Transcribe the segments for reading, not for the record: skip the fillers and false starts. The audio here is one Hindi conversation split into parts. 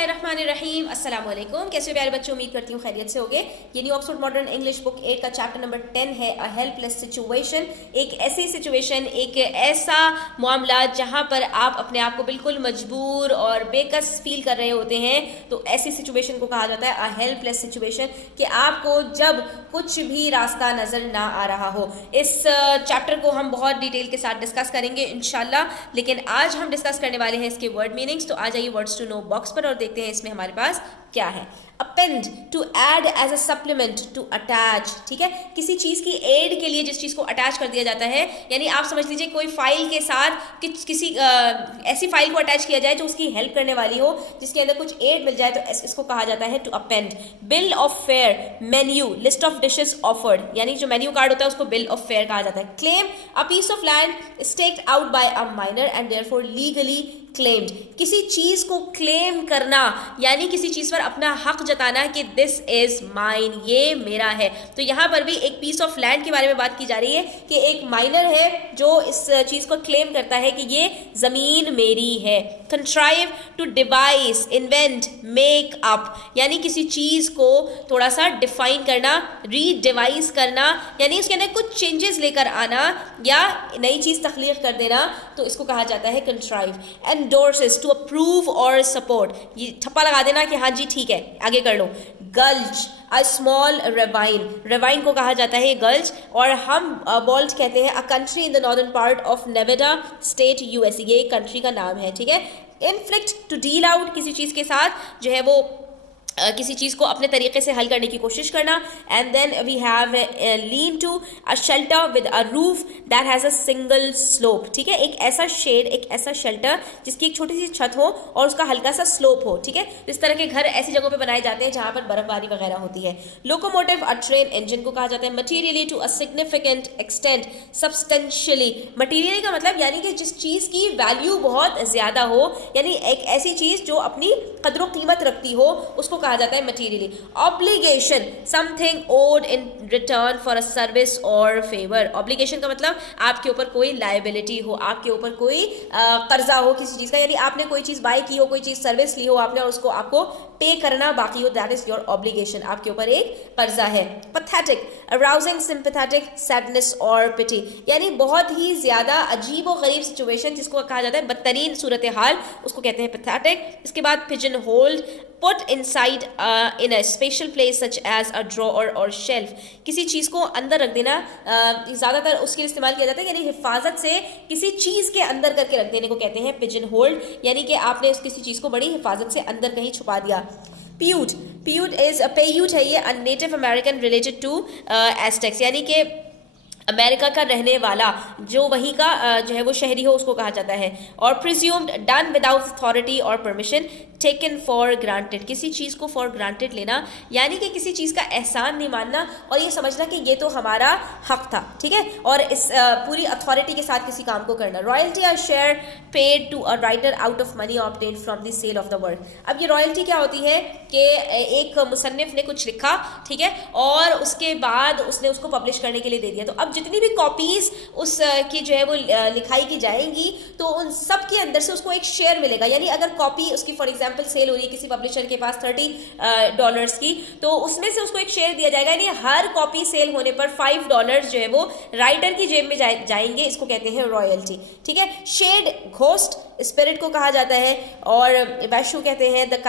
बिस्मिल्लाहिर्रहमानिर्रहीम, अस्सलाम वालेकुम। कैसे हो प्यारे बच्चों, उम्मीद करती हूँ खैरियत से होगे। ये new Oxford modern English book 8 का चैप्टर नंबर 10 है अ हेल्पलेस सिचुएशन। एक ऐसी सिचुएशन, एक ऐसा मामला जहाँ पर आप अपने आप को बिल्कुल मजबूर और बेकस फील कर रहे होते हैं, तो ऐसी सिचुएशन को कहा जाता है अ हेल्पलेस सिचुएशन, कि आपको जब कुछ भी रास्ता नज़र ना आ रहा हो। इस चैप्टर को हम बहुत डिटेल के साथ डिस्कस करेंगे इंशाल्लाह, लेकिन आज हम डिस्कस करने वाले हैं इसके वर्ड मीनिंग्स। तो आ जाइए वर्ड्स टू नो बॉक्स पर और देखते हैं इसमें हमारे पास क्या है। Append, to add as a supplement, to attach. ठीक है, किसी चीज़ की एड के लिए जिस चीज़ को अटैच कर दिया जाता है, यानी आप समझ लीजिए कोई फाइल के साथ किसी ऐसी फाइल को अटैच किया जाए जो उसकी हेल्प करने वाली हो, जिसके अंदर कुछ एड मिल जाए, तो इसको कहा जाता है to append. Bill of fare, menu, list of dishes offered, यानी जो मेन्यू कार्ड होता है उसको बिल ऑफ फेयर कहा जाता है। Claim, a piece of land staked out by a miner and therefore legally claimed. किसी चीज को क्लेम करना यानी किसी चीज पर अपना हक जताना कि दिस इज माइन, ये मेरा है। तो यहां पर भी एक पीस ऑफ लैंड के बारे में बात की जा रही है कि एक माइनर है जो इस चीज को क्लेम करता है कि ये जमीन मेरी है। Contrive, to devise, invent, make up, यानी किसी चीज को थोड़ा सा डिफाइन करना, रीडिवाइस करना, यानी उसके अंदर कुछ चेंजेस लेकर आना या नई चीज तख्लीक कर देना, तो इसको कहा जाता है कंट्राइव। एंडोर्सेस, टू अप्रूव और सपोर्ट, ये ठप्पा लगा देना कि हाँ जी ठीक है आगे कर लो। गल्ज, अ स्मॉल रेवाइन, रेवाइन को कहा जाता है गल्ज, और हम बॉल्ट कहते हैं a country in the northern part of Nevada state USA, ये एक कंट्री का नाम है। ठीक है। इन्फ्लिक्ट, टू डील आउट, किसी चीज़ के साथ जो है वो किसी चीज़ को अपने तरीके से हल करने की कोशिश करना। And then we have lean to, a shelter with a roof that has a single slope. ठीक है, एक ऐसा शेड, एक ऐसा शेल्टर जिसकी एक छोटी सी छत हो और उसका हल्का सा स्लोप हो। ठीक है, इस तरह के घर ऐसी जगहों पे बनाए जाते हैं जहाँ पर बर्फबारी वगैरह होती है। लोकोमोटिव, अ ट्रेन इंजन को कहा जाता है। Materially, to a significant extent, substantially, materially का मतलब यानी कि जिस चीज़ की वैल्यू बहुत ज़्यादा हो, यानी एक ऐसी चीज़ जो अपनी कदर कीमत रखती हो, उसको कहा जाता है materially. Obligation, something owed in return for a service और फेवर। ऑब्लिगेशन का मतलब आपके ऊपर कोई लायबिलिटी हो, आपके ऊपर कोई कर्जा हो किसी चीज़ का, यानी आपने कोई चीज़ बाय की हो, कोई चीज़ सर्विस ली हो आपने और उसको आपको पे करना बाकी हो, दैट इज योर ऑब्लिगेशन, आपके ऊपर एक कर्जा है। पैथेटिक, अराउजिंग सिंपैथेटिक सैडनेस और पिटी, यानी बहुत ही ज़्यादा अजीब और गरीब सिचुएशन जिसको कहा जाता है बदतरीन सूरत हाल, उसको कहते हैं पैथेटिक। इसके बाद pigeon hold, put inside in a special place such as a drawer or shelf, किसी चीज़ को अंदर रख देना, ज़्यादातर उसके लिए इस्तेमाल किया जाता है, यानी हिफाजत से किसी चीज़ के अंदर करके रख देने को कहते हैं पिजन होल्ड, यानी कि आपने किसी चीज़ को बड़ी हिफाजत से अंदर कहीं छुपा दिया। प्यूट, प्यूट इज पेयूट है ये, a native American related to Aztecs, यानी कि अमेरिका का रहने वाला जो वहीं का जो है वो शहरी हो, उसको कहा जाता है। और प्रिज्यूम्ड, डन विदाउट अथॉरिटी और परमिशन, टेकन फॉर ग्रांटेड, किसी चीज़ को फॉर ग्रांटेड लेना, यानी कि किसी चीज़ का एहसान नहीं मानना और ये समझना कि ये तो हमारा हक था। ठीक है, और इस पूरी अथॉरिटी के साथ किसी काम को करना। Royalty, a share paid to a writer out of money obtained from the sale of the work. अब ये रॉयल्टी क्या होती है कि एक मुसन्निफ ने कुछ लिखा, ठीक है, और उसके बाद उसने उसको पब्लिश करने के लिए दे दिया, तो अब जितनी भी कॉपीज उस की जो है वो लिखाई की जाएंगी, तो उन सब के अंदर से उसको एक शेयर मिलेगा। यानी अगर कॉपी उसकी फॉर एग्जांपल सेल हो रही है किसी पब्लिशर के पास $30 की, तो उसमें से उसको एक शेयर दिया जाएगा, यानी हर कॉपी सेल होने पर $5 जो है वो राइटर की जेब में जाएंगे, इसको कहते हैं रॉयल्टी। ठीक है। शेड, घोस्ट, स्पिरिट को कहा जाता है, और वैशू कहते हैं the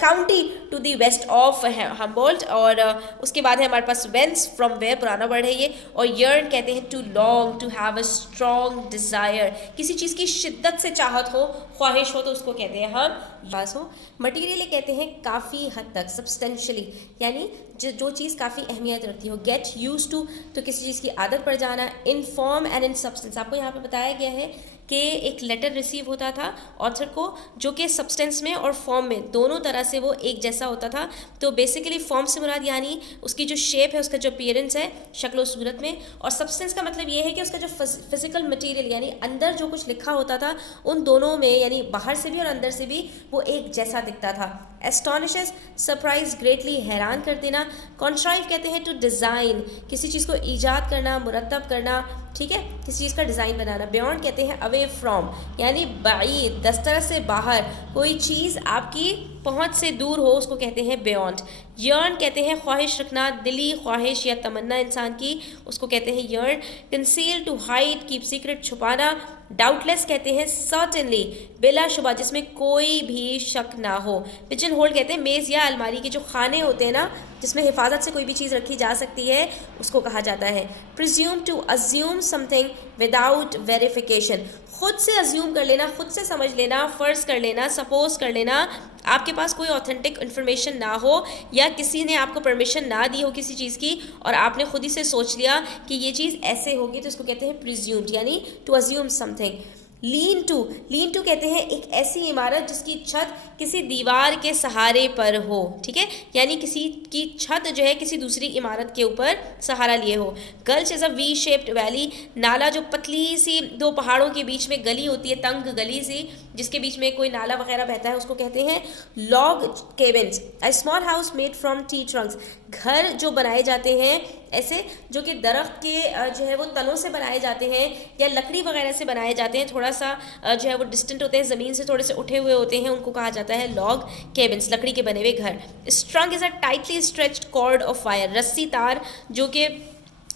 county to the west of Humboldt, और उसके बाद है हमारे पास वेंस, फ्रॉम वेयर, पुराना वर्ड है ये, और यर्न कहते हैं to long, to have a strong desire, किसी चीज़ की शिद्दत से चाहत हो, ख्वाहिश हो, तो उसको कहते हैं हम पास हो। मटीरियली कहते हैं काफ़ी हद तक, सब्सटेंशियली यानी जो चीज़ काफ़ी अहमियत रखती हो। गेट यूज टू, तो किसी चीज़ की आदत पड़ जाना। In form and in substance, आपको यहाँ पे बताया गया है कि एक लेटर रिसीव होता था ऑथर को, जो कि सब्सटेंस में और फॉर्म में दोनों तरह से वो एक जैसा होता था। तो बेसिकली फॉर्म से मुराद यानी उसकी जो शेप है, उसका जो अपीयरेंस है शक्ल सूरत में, और सब्सटेंस का मतलब ये है कि उसका जो फिजिकल मटेरियल यानी अंदर जो कुछ लिखा होता था, उन दोनों में यानी बाहर से भी और अंदर से भी वो एक जैसा दिखता था। एस्टॉनिशेस, सरप्राइज, ग्रेटली, हैरान कर देना। कॉन्ट्राइव कहते हैं टू डिज़ाइन, किसी चीज़ को ईजाद करना, मुरतब करना, ठीक है, किसी चीज़ का डिज़ाइन बनाना। बियॉन्ड कहते हैं अवे फ्रॉम, यानी बाईद, दस्तरस से बाहर, कोई चीज़ आपकी पहुंच से दूर हो उसको कहते हैं बियॉन्ड। यर्न कहते हैं ख्वाहिश रखना, दिली ख्वाहिश या तमन्ना इंसान की, उसको कहते हैं yearn. Conceal to hide, keep secret, छुपाना। डाउटलेस कहते हैं सर्टेनली, बिलाशुबा, जिसमें कोई भी शक ना हो। पिजन होल कहते हैं मेज़ या अलमारी के जो खाने होते हैं ना, जिसमें हिफाजत से कोई भी चीज़ रखी जा सकती है, उसको कहा जाता है। Presume, to assume something without verification, खुद से अज्यूम कर लेना, खुद से समझ लेना, फ़र्ज़ कर लेना, सपोज कर लेना, आपके पास कोई ऑथेंटिक इन्फॉर्मेशन ना हो या किसी ने आपको परमिशन ना दी हो किसी चीज़ की और आपने खुद ही से सोच लिया कि ये चीज़ ऐसे होगी, तो इसको कहते हैं प्रिज्यूम्ड, यानी to assume something. Lean to कहते हैं एक ऐसी इमारत जिसकी छत किसी दीवार के सहारे पर हो, ठीक है, यानी किसी की छत जो है किसी दूसरी इमारत के ऊपर सहारा लिए हो। Gulch is a V shaped valley, नाला जो पतली सी दो पहाड़ों के बीच में गली होती है, तंग गली सी जिसके बीच में कोई नाला वगैरह बहता है, उसको कहते हैं log cabins. A small house made from T Trunks, घर जो बनाए जाते हैं ऐसे जो कि दरख्त के जो है वो तनों से बनाए जाते हैं या लकड़ी वगैरह से बनाए जाते हैं, थोड़ा सा जो है वो डिस्टेंट होते हैं, ज़मीन से थोड़े से उठे हुए होते हैं, उनको कहा जाता है लॉग केबिन्स, लकड़ी के बने हुए घर। Strung is a tightly stretched cord of fire, रस्सी तार जो कि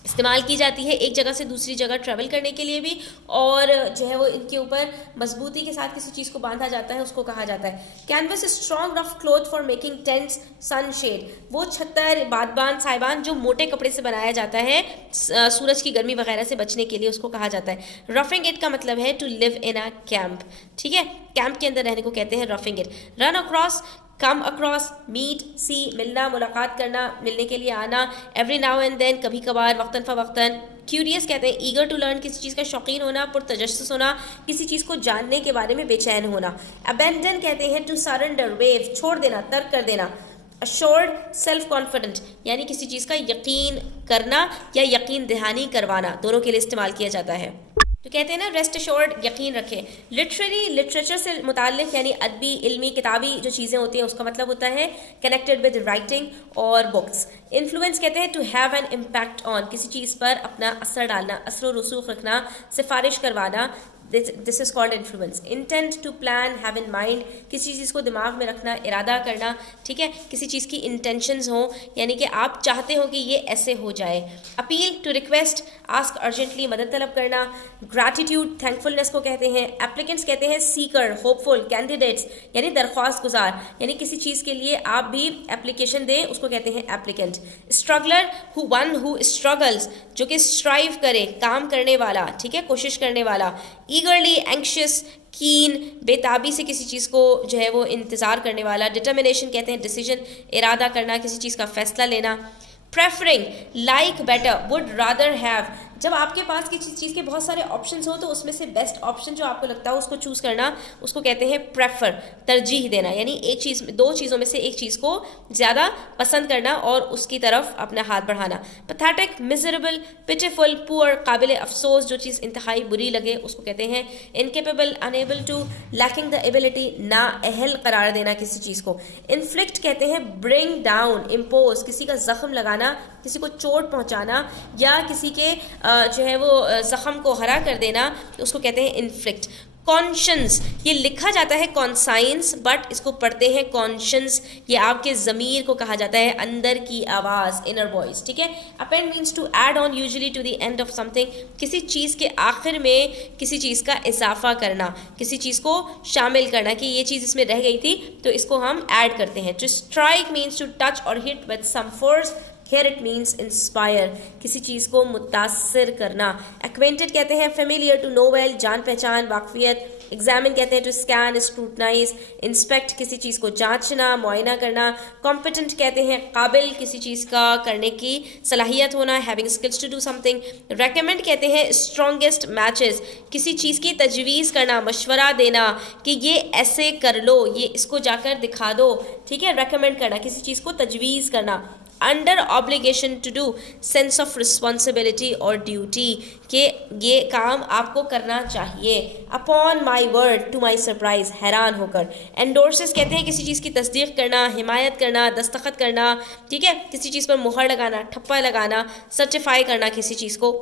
इस्तेमाल की जाती है एक जगह से दूसरी जगह ट्रैवल करने के लिए भी, और जो है वो इनके ऊपर मजबूती के साथ किसी चीज़ को बांधा जाता है, उसको कहा जाता है। Canvas strong rough cloth for making tents sun shade, वो छत्तर बादबान साइबान जो मोटे कपड़े से बनाया जाता है सूरज की गर्मी वगैरह से बचने के लिए, उसको कहा जाता है। रफिंग इट का मतलब है to live in a camp, ठीक है, कैंप के अंदर रहने को कहते हैं roughing it. Run across, come across, meet, see, मिलना, मुलाकात करना, मिलने के लिए आना। एवरी नाउ एंड देन, कभी कभार, वक्तन फ़वक्तन। क्यूरियस कहते हैं ईगर टू लर्न, किसी चीज़ का शौकीन होना, पुरतजस्सुस होना, किसी चीज़ को जानने के बारे में बेचैन होना। अबेंडन कहते हैं टू सरेंडर, वेव, छोड़ देना, तर्क कर देना। अश्योर्ड, सेल्फ कॉन्फिडेंट, यानी किसी चीज़ का यकीन करना या यकीन दहानी करवाना, दोनों के लिए इस्तेमाल किया जाता है। तो कहते हैं ना रेस्ट अश्योर्ड, यकीन रखें। लिटरेरी, लिटरेचर से मुताल्लिक़ यानी अदबी, इल्मी, किताबी जो चीज़ें होती हैं उसका मतलब होता है कनेक्टेड विद राइटिंग और बुक्स। इन्फ्लुएंस कहते हैं to have an impact on, किसी चीज़ पर अपना असर डालना, असर व रसूख रखना, सिफारिश करवाना, this is called influence. Intent, to plan, have in mind, किसी चीज़ को दिमाग में रखना, इरादा करना, ठीक है, किसी चीज़ की इंटेंशंस हों, यानी कि आप चाहते हो कि ये ऐसे हो जाए। Appeal, to request, ask urgently, मदद तलब करना। ग्रैटिट्यूड, थैंकफुलनेस को कहते हैं। एप्लीकेंट्स कहते हैं सीकर, होपफुल, कैंडिडेट्स यानी दरख्वास्त गुजार, यानी किसी चीज़ के लिए आप भी एप्लीकेशन दें, उसको कहते हैं applicant. Struggler, one who struggles, जो कि स्ट्राइव करे, काम करने वाला, ठीक है, कोशिश करने वाला। ईगरली, एंक्शियस, कीन, बेताबी से किसी चीज़ को जो है वो इंतज़ार करने वाला। डिटर्मिनेशन कहते हैं डिसीजन, इरादा करना, किसी चीज़ का फ़ैसला लेना। Preferring, like, better, would rather have, जब आपके पास किसी चीज़ के बहुत सारे ऑप्शंस हो तो उसमें से बेस्ट ऑप्शन जो आपको लगता है उसको चूज़ करना, उसको कहते हैं प्रेफर, तरजीह देना, यानी एक चीज़, दो चीज़ों में से एक चीज़ को ज़्यादा पसंद करना और उसकी तरफ अपना हाथ बढ़ाना। पैथेटिक, मिजरेबल, पिटिफुल, पुअर, काबिल अफसोस, जो चीज़ इंतहाई बुरी लगे उसको कहते हैं incapable, unable to, lacking the ability, ना अहल करार देना किसी चीज़ को। इन्फ्लिक्ट कहते हैं ब्रिंग डाउन, इम्पोज, किसी का जख्म लगाना, किसी को चोट पहुँचाना या किसी के जो है वो ज़ख़म को हरा कर देना, उसको कहते हैं इन्फ्लिक्ट। कॉन्शंस, ये लिखा जाता है कॉन्साइंस बट इसको पढ़ते हैं कॉन्शंस, ये आपके ज़मीर को कहा जाता है, अंदर की आवाज़, इनर वॉइस, ठीक है। Append means to add on usually to the end of something, किसी चीज़ के आखिर में किसी चीज़ का इजाफा करना, किसी चीज़ को शामिल करना कि ये चीज़ इसमें रह गई थी तो इसको हम ऐड करते हैं। To strike means to touch और hit with some force, Here it means inspire, किसी चीज़ को मुतासिर करना। Acquainted कहते हैं familiar, to know well, जान पहचान, वाकफियत। Examine कहते हैं to scan, scrutinize। Inspect, किसी चीज़ को जांचना, मुआयना करना। Competent कहते हैं काबिल, किसी चीज़ का करने की सलाहियत होना, having skills to do something। Recommend कहते हैं strongest matches, किसी चीज़ की तजवीज़ करना, मशवरा देना कि ये ऐसे कर लो, ये इसको जाकर दिखा दो, ठीक है। Recommend करना, किसी चीज़ को तजवीज़ करना। Under obligation to do, sense of responsibility और ड्यूटी, कि ये काम आपको करना चाहिए। Upon my word, to my surprise, हैरान होकर। एंडोर्सेस कहते हैं किसी चीज़ की तस्दीक करना, हिमायत करना, दस्तखत करना, ठीक है, किसी चीज़ पर मुहर लगाना, ठप्पा लगाना, सर्टिफाई करना किसी चीज़ को।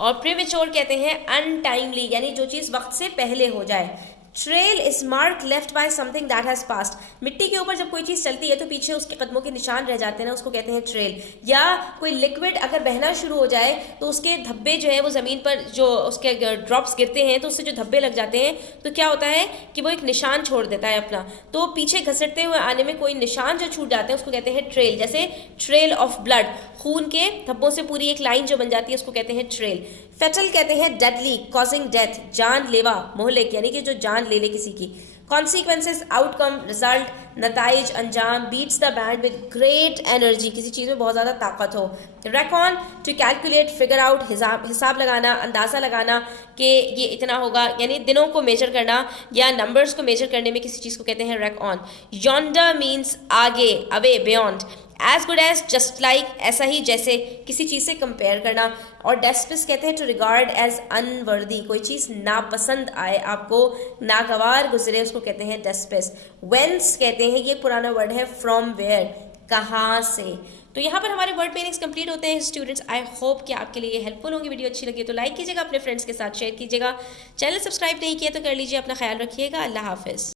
और प्रीमेच्योर कहते हैं अनटाइमली, यानी जो चीज़ वक्त से पहले हो जाए। Trail is mark left by something that has past. मिट्टी के ऊपर जब कोई चीज़ चलती है तो पीछे उसके कदमों के निशान रह जाते हैं ना, उसको कहते हैं ट्रेल। या कोई लिक्विड अगर बहना शुरू हो जाए तो उसके धब्बे जो है वो ज़मीन पर जो उसके ड्रॉप्स गिरते हैं तो उससे जो धब्बे लग जाते हैं तो क्या होता है कि वो एक निशान छोड़ देता है अपना। तो पीछे घसटते हुए आने में कोई निशान जो छूट जाते हैं उसको कहते हैं ट्रेल। जैसे ट्रेल ऑफ ब्लड, खून के धब्बों से पूरी एक लाइन जो बन जाती है उसको कहते हैं ट्रेल। फेटल कहते हैं डेडली, कॉजिंग डेथ, जानलेवा, मोहलिक यानी कि जो जान ले किसी की। कॉन्सिक्वेंसेज, आउटकम, रिजल्ट, नताइज, अंजाम। Beats the band with great energy, किसी चीज़ में बहुत ज़्यादा ताकत हो। Reckon, to calculate, figure out, हिसाब लगाना, अंदाज़ा लगाना कि ये इतना होगा, यानी दिनों को मेजर करना या नंबर्स को मेजर करने में किसी चीज़ को कहते हैं रेकॉन। यॉन्डर मीन्स आगे, away, beyond. As good as, just like, ऐसा ही जैसे, किसी चीज़ से कंपेयर करना। और डेस्पिस कहते हैं टू रिगार्ड एज अनवर्दी, कोई चीज़ नापसंद आए, आपको नागवार गुजरे, उसको कहते हैं डेस्पिस। वेंस कहते हैं, ये पुराना वर्ड है फ्रॉम वेयर, कहाँ से। तो यहाँ पर हमारे वर्ड मीनिंग्स कंप्लीट होते हैं स्टूडेंट्स। आई होप कि आपके लिए हेल्पफुल होंगी। वीडियो अच्छी लगी तो लाइक कीजिएगा, अपने फ्रेंड्स के साथ शेयर कीजिएगा। चैनल सब्सक्राइब नहीं किया तो कर लीजिए। अपना ख्याल रखिएगा। अल्लाह हाफिज़।